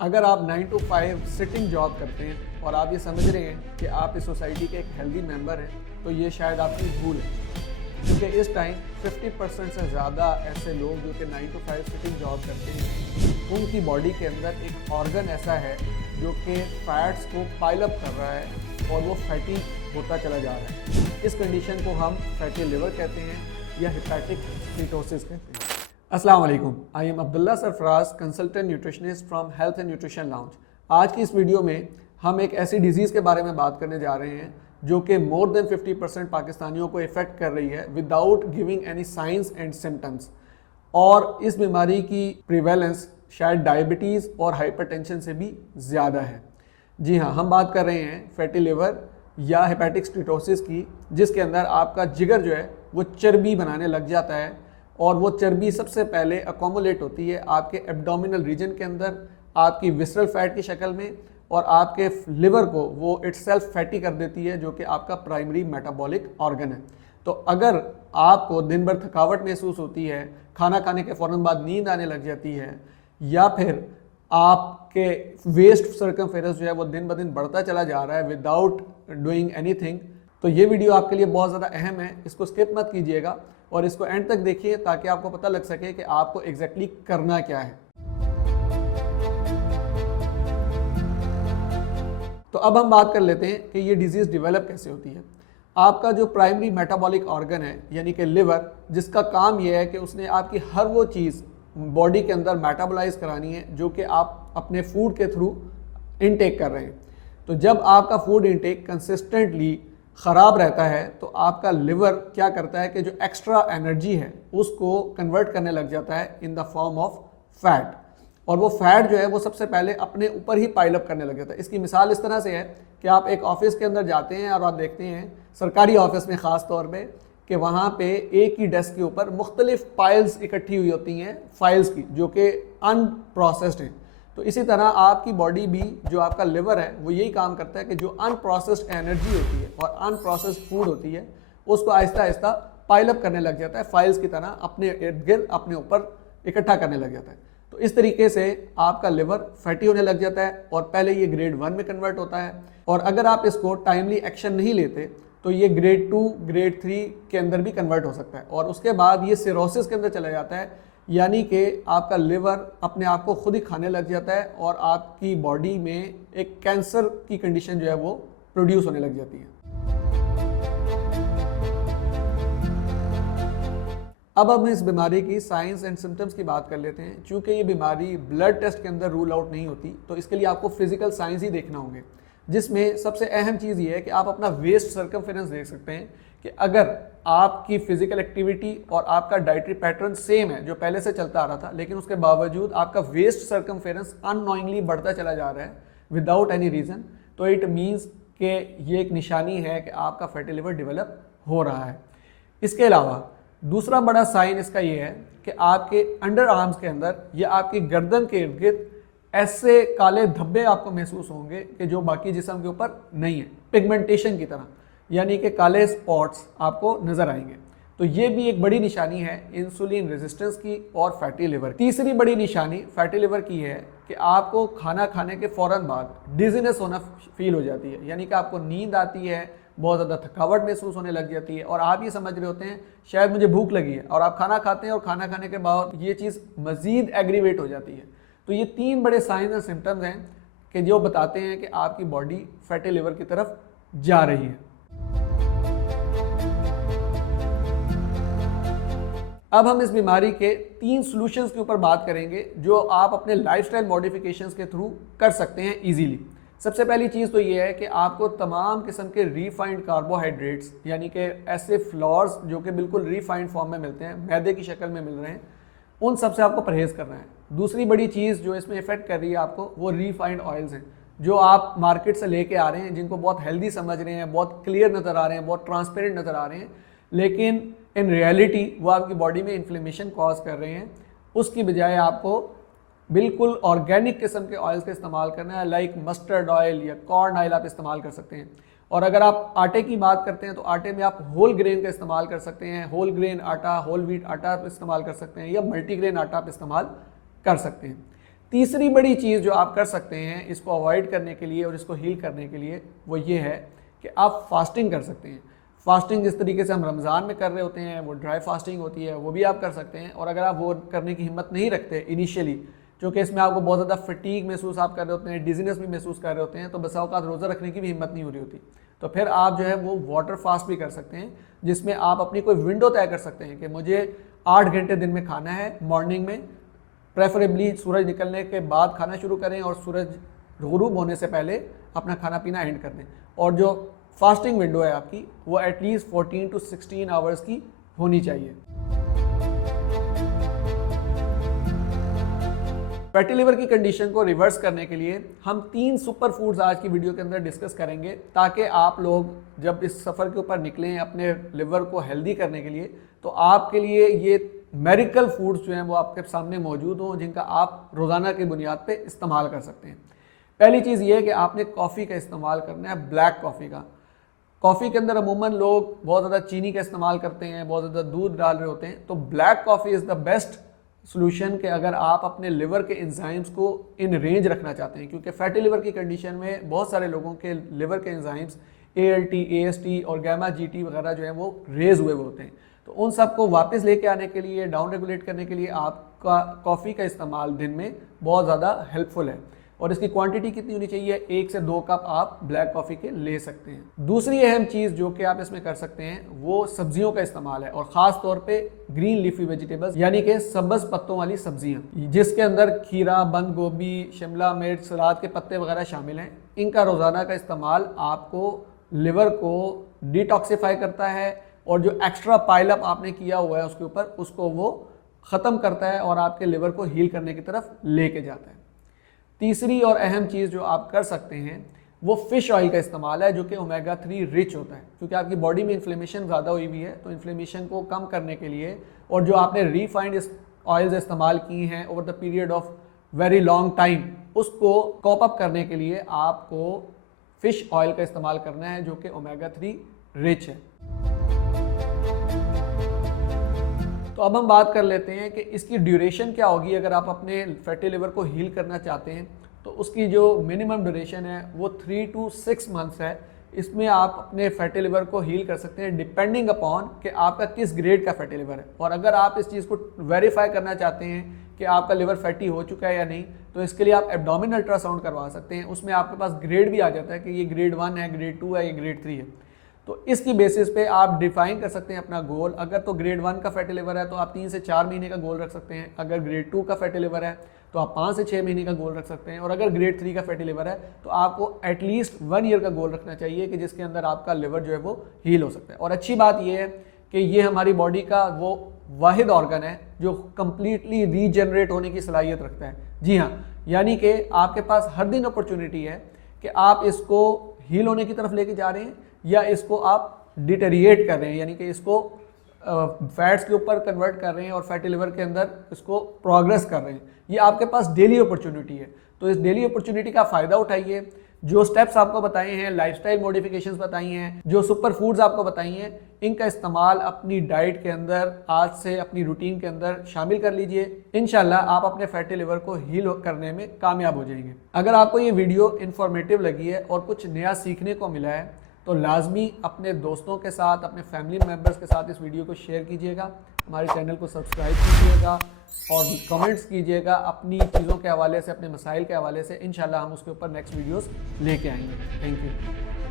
अगर आप 9 to 5 sitting job करते हैं और आप ये समझ रहे हैं कि आप इस सोसाइटी के एक हेल्दी मेंबर हैं, तो ये शायद आपकी भूल है, क्योंकि इस टाइम 50% से ज़्यादा ऐसे लोग जो कि 9 to 5 सिटिंग जॉब करते हैं, उनकी बॉडी के अंदर एक ऑर्गन ऐसा है जो कि फैट्स को पाइल अप कर रहा है और वो फैटी होता चला जा रहा है। इस कंडीशन को हम फैटी लिवर कहते हैं या हेपेटिक स्टीटोसिस कहते हैं। अस्सलाम वालेकुम, I am Abdullah Sarfaraz, consultant nutritionist from health and nutrition lounge. आज की इस वीडियो में हम एक ऐसी डिजीज़ के बारे में बात करने जा रहे हैं जो कि मोर देन 50% पाकिस्तानियों को इफ़ेक्ट कर रही है without giving any science and symptoms. और इस बीमारी की प्रिवेलेंस शायद डायबिटीज़ और हाइपरटेंशन से भी ज़्यादा है। जी हाँ, हम बात कर रहे हैं फैटी लिवर या हेपेटिक स्टीटोसिस की, जिसके अंदर आपका जिगर जो है वो चर्बी बनाने लग जाता है और वो चर्बी सबसे पहले अकोमुलेट होती है आपके एब्डोमिनल रीजन के अंदर, आपकी विसरल फैट की शक्ल में, और आपके लिवर को वो इटसेल्फ फैटी कर देती है, जो कि आपका प्राइमरी मेटाबॉलिक ऑर्गन है। तो अगर आपको दिन भर थकावट महसूस होती है, खाना खाने के फ़ौरन बाद नींद आने लग जाती है, या फिर आपके वेस्ट सर्कमफेरेंस जो है वो दिन ब दिन बढ़ता चला जा रहा है विदाउट डूइंग एनीथिंग, तो ये वीडियो आपके लिए बहुत ज़्यादा अहम है। इसको स्किप मत कीजिएगा और इसको एंड तक देखिए ताकि आपको पता लग सके कि आपको एग्जैक्टली करना क्या है। तो अब हम बात कर लेते हैं कि ये डिजीज़ डेवलप कैसे होती है। आपका जो प्राइमरी मेटाबॉलिक ऑर्गन है यानी कि लिवर, जिसका काम ये है कि उसने आपकी हर वो चीज़ बॉडी के अंदर मेटाबोलाइज करानी है जो कि आप अपने फूड के थ्रू इनटेक कर रहे हैं। तो जब आपका फूड इनटेक कंसिस्टेंटली ख़राब रहता है तो आपका लिवर क्या करता है कि जो एक्स्ट्रा एनर्जी है उसको कन्वर्ट करने लग जाता है in the form of fat, और वो फैट जो है वो सबसे पहले अपने ऊपर ही पाइल अप करने लग जाता है। इसकी मिसाल इस तरह से है कि आप एक ऑफिस के अंदर जाते हैं और आप देखते हैं सरकारी ऑफिस में ख़ास तौर पे कि वहाँ पे एक ही डेस्क के ऊपर मुख्तलिफ फाइल्स इकट्ठी हुई होती हैं, फाइल्स की, जो कि अनप्रोसेस्ड हैं। तो इसी तरह आपकी बॉडी भी, जो आपका लिवर है, वो यही काम करता है कि जो अनप्रोसेस्ड एनर्जी होती है और अनप्रोसेस्ड फूड होती है उसको आहिस्ता आहिस्ता पाइल अप करने लग जाता है, फाइल्स की तरह अपने इर्द गिर्द अपने ऊपर इकट्ठा करने लग जाता है। तो इस तरीके से आपका लिवर फैटी होने लग जाता है और पहले ये ग्रेड 1 में कन्वर्ट होता है, और अगर आप इसको टाइमली एक्शन नहीं लेते तो ये ग्रेड 2, ग्रेड 3 के अंदर भी कन्वर्ट हो सकता है, और उसके बाद ये सिरोसिस के अंदर चला जाता है, यानी कि आपका लिवर अपने आप को खुद ही खाने लग जाता है और आपकी बॉडी में एक कैंसर की कंडीशन जो है वो प्रोड्यूस होने लग जाती है। अब हम इस बीमारी की साइंस एंड सिम्टम्स की बात कर लेते हैं। चूँकि ये बीमारी ब्लड टेस्ट के अंदर रूल आउट नहीं होती, तो इसके लिए आपको फिजिकल साइंस ही देखना होंगे, जिसमें सबसे अहम चीज़ ये है कि आप अपना वेस्ट सर्कमफेरेंस देख सकते हैं कि अगर आपकी फिजिकल एक्टिविटी और आपका डाइटरी पैटर्न सेम है जो पहले से चलता आ रहा था, लेकिन उसके बावजूद आपका वेस्ट सर्कमफेरेंस अननोइंगली बढ़ता चला जा रहा है विदाउट एनी रीज़न, तो इट मीन्स कि ये एक निशानी है कि आपका फैटी लिवर डेवलप हो रहा है। इसके अलावा दूसरा बड़ा साइन इसका ये है कि आपके अंडर आर्म्स के अंदर या आपकी गर्दन के इर्द गिर्द ऐसे काले धब्बे आपको महसूस होंगे कि जो बाकी जिस्म के ऊपर नहीं है, पिगमेंटेशन की तरह, यानी कि काले स्पॉट्स आपको नज़र आएंगे। तो ये भी एक बड़ी निशानी है इंसुलिन रेजिस्टेंस की और फैटी लिवर। तीसरी बड़ी निशानी फैटी लिवर की है कि आपको खाना खाने के फ़ौरन बाद डिजीनेस होना फील हो जाती है, यानी कि आपको नींद आती है, बहुत ज़्यादा थकावट महसूस होने लग जाती है, और आप ये समझ रहे होते हैं शायद मुझे भूख लगी है, और आप खाना खाते हैं और खाना खाने के बाद ये चीज़ मज़ीद एग्रीवेट हो जाती है। तो ये 3 बड़े साइन और सिम्टम्स हैं कि जो बताते हैं कि आपकी बॉडी फैटी लिवर की तरफ जा रही है। अब हम इस बीमारी के 3 सॉल्यूशंस के ऊपर बात करेंगे जो आप अपने लाइफस्टाइल मॉडिफिकेशंस के थ्रू कर सकते हैं इजीली। सबसे पहली चीज़ तो ये है कि आपको तमाम किस्म के रिफाइंड कार्बोहाइड्रेट्स, यानी कि ऐसे फ्लोर्स जो कि बिल्कुल रिफाइंड फॉर्म में मिलते हैं, मैदे की शक्ल में मिल रहे हैं, उन सब से आपको परहेज़ करना है। दूसरी बड़ी चीज़ जो इसमें इफेक्ट कर रही है आपको, वो रिफाइंड ऑयल्स हैं जो आप मार्केट से लेके आ रहे हैं, जिनको बहुत हेल्दी समझ रहे हैं, बहुत क्लियर नज़र आ रहे हैं, बहुत ट्रांसपेरेंट नज़र आ रहे हैं, लेकिन इन रियलिटी वो आपकी बॉडी में इन्फ्लेमेशन कॉज कर रहे हैं। उसकी बजाय आपको बिल्कुल ऑर्गेनिक किस्म के ऑयल्स का इस्तेमाल करना है, लाइक मस्टर्ड ऑयल या कॉर्न ऑयल आप इस्तेमाल कर सकते हैं। और अगर आप आटे की बात करते हैं तो आटे में आप होल ग्रेन का इस्तेमाल कर सकते हैं, होल ग्रेन आटा, होल व्हीट आटा आप इस्तेमाल कर सकते हैं, या मल्टीग्रेन आटा आप इस्तेमाल कर सकते हैं। तीसरी बड़ी चीज़ जो आप कर सकते हैं इसको अवॉइड करने के लिए और इसको हील करने के लिए, वो ये है कि आप फास्टिंग कर सकते हैं। फास्टिंग जिस तरीके से हम रमज़ान में कर रहे होते हैं वो ड्राई फास्टिंग होती है, वो भी आप कर सकते हैं। और अगर आप वो करने की हिम्मत नहीं रखते इनिशियली, क्योंकि इसमें आपको बहुत ज़्यादा फटीग महसूस आप कर रहे होते हैं, डिजीनेस भी महसूस कर रहे होते हैं, तो बसा औक़ात रोज़ा रखने की भी हिम्मत नहीं हो रही होती, तो फिर आप जो है वो वाटर फास्ट भी कर सकते हैं, जिसमें आप अपनी कोई विंडो तय कर सकते हैं कि मुझे 8 घंटे दिन में खाना है। मॉर्निंग में प्रेफरेबली सूरज निकलने के बाद खाना शुरू करें और सूरज गुरूब होने से पहले अपना खाना पीना एंड कर दें। और जो फास्टिंग विंडो है आपकी वो एटलीस्ट 14 to 16 आवर्स की होनी चाहिए। फैटी लिवर की कंडीशन को रिवर्स करने के लिए हम 3 सुपर फूड्स आज की वीडियो के अंदर डिस्कस करेंगे, ताकि आप लोग जब इस सफ़र के ऊपर निकलें अपने लिवर को हेल्दी करने के लिए, तो आपके लिए ये मेडिकल फूड्स जो हैं वो आपके सामने मौजूद हों, जिनका आप रोज़ाना की बुनियाद पे इस्तेमाल कर सकते हैं। पहली चीज़ ये है कि आपने कॉफ़ी का इस्तेमाल करना है, ब्लैक कॉफ़ी का। कॉफ़ी के अंदर अमूमन लोग बहुत ज़्यादा चीनी का इस्तेमाल करते हैं, बहुत ज़्यादा दूध डाल रहे होते हैं, तो black coffee is the best solution कि अगर आप अपने लिवर के एंजाइम्स को इन रेंज रखना चाहते हैं, क्योंकि फैटी लिवर की कंडीशन में बहुत सारे लोगों के लिवर के एंजाइम्स ALT, AST और गामा GT वगैरह जो है वो रेज हुए होते हैं। तो उन सब को वापस लेके आने के लिए, डाउन रेगुलेट करने के लिए आपका कॉफ़ी का इस्तेमाल दिन में बहुत ज़्यादा हेल्पफुल है। और इसकी क्वांटिटी कितनी होनी चाहिए? 1 से 2 कप आप ब्लैक कॉफ़ी के ले सकते हैं। दूसरी अहम चीज़ जो कि आप इसमें कर सकते हैं वो सब्जियों का इस्तेमाल है, और ख़ास तौर पे ग्रीन लीफी वेजिटेबल्स, यानी कि सब्ज़ पत्तों वाली सब्जियां, जिसके अंदर खीरा, बंद गोभी, शिमला मिर्च, सलाद के पत्ते वगैरह शामिल हैं। इनका रोज़ाना का इस्तेमाल आपको लिवर को डिटॉक्सीफाई करता है, और जो एक्स्ट्रा पाइलअप आपने किया हुआ है उसके ऊपर, उसको वो ख़त्म करता है और आपके लिवर को हील करने की तरफ लेके जाता है। तीसरी और अहम चीज़ जो आप कर सकते हैं वो फ़िश ऑयल का इस्तेमाल है, जो कि ओमेगा 3 रिच होता है, क्योंकि आपकी बॉडी में इन्फ्लेमेशन ज़्यादा हुई हुई है, तो इन्फ्लेमेशन को कम करने के लिए, और जो आपने रिफाइंड ऑयल्स इस्तेमाल की हैं over the period of very long time, उसको कॉप अप करने के लिए आपको फ़िश ऑयल का इस्तेमाल करना है, जो कि ओमेगा 3 रिच है। तो अब हम बात कर लेते हैं कि इसकी ड्यूरेशन क्या होगी। अगर आप अपने फैटी लिवर को हील करना चाहते हैं तो उसकी जो मिनिमम ड्यूरेशन है वो 3 to 6 मंथ्स है। इसमें आप अपने फैटी लिवर को हील कर सकते हैं डिपेंडिंग अपॉन कि आपका किस ग्रेड का फैटी लिवर है। और अगर आप इस चीज़ को वेरीफाई करना चाहते हैं कि आपका लिवर फैटी हो चुका है या नहीं, तो इसके लिए आप एब्डोमिनल अल्ट्रासाउंड करवा सकते हैं। उसमें आपके पास ग्रेड भी आ जाता है कि ये ग्रेड 1 है, ग्रेड 2 है, ये ग्रेड 3 है। तो इसकी बेसिस पे आप डिफाइन कर सकते हैं अपना गोल। अगर तो ग्रेड 1 का फैटी लिवर है तो आप 3 से 4 महीने का गोल रख सकते हैं। अगर ग्रेड 2 का फैटी लिवर है तो आप 5 से 6 महीने का गोल रख सकते हैं। और अगर ग्रेड 3 का फैटी लिवर है तो आपको एटलीस्ट 1 ईयर का गोल रखना चाहिए कि जिसके अंदर आपका लिवर जो है वो हील हो सकता है। और अच्छी बात यह है कि ये हमारी बॉडी का वो वाहिद ऑर्गन है जो कम्प्लीटली रीजनरेट होने की सलाहियत रखता है। जी हाँ, यानी कि आपके पास हर दिन अपॉर्चुनिटी है कि आप इसको हील होने की तरफ लेके जा रहे हैं या इसको आप डिटेरिएट कर रहे हैं, यानी कि इसको फैट्स के ऊपर कन्वर्ट कर रहे हैं और फैटी लिवर के अंदर इसको प्रोग्रेस कर रहे हैं। ये आपके पास डेली अपॉर्चुनिटी है, तो इस डेली अपॉर्चुनिटी का फ़ायदा उठाइए। जो स्टेप्स आपको बताए हैं, लाइफस्टाइल मॉडिफिकेशंस बताई हैं, जो सुपर फूड्स आपको बताई हैं, इनका इस्तेमाल अपनी डाइट के अंदर आज से अपनी रूटीन के अंदर शामिल कर लीजिए। इंशाल्लाह आप अपने फैटी लिवर को हील करने में कामयाब हो जाएंगे। अगर आपको ये वीडियो इन्फॉर्मेटिव लगी है और कुछ नया सीखने को मिला है तो लाजमी अपने दोस्तों के साथ, अपने फैमिली मेम्बर्स के साथ इस वीडियो को शेयर कीजिएगा, हमारे चैनल को सब्सक्राइब कीजिएगा और कमेंट्स कीजिएगा अपनी चीज़ों के हवाले से, अपने मसाइल के हवाले से। इंशाल्लाह हम उसके ऊपर नेक्स्ट वीडियोस लेके आएंगे। Thank you.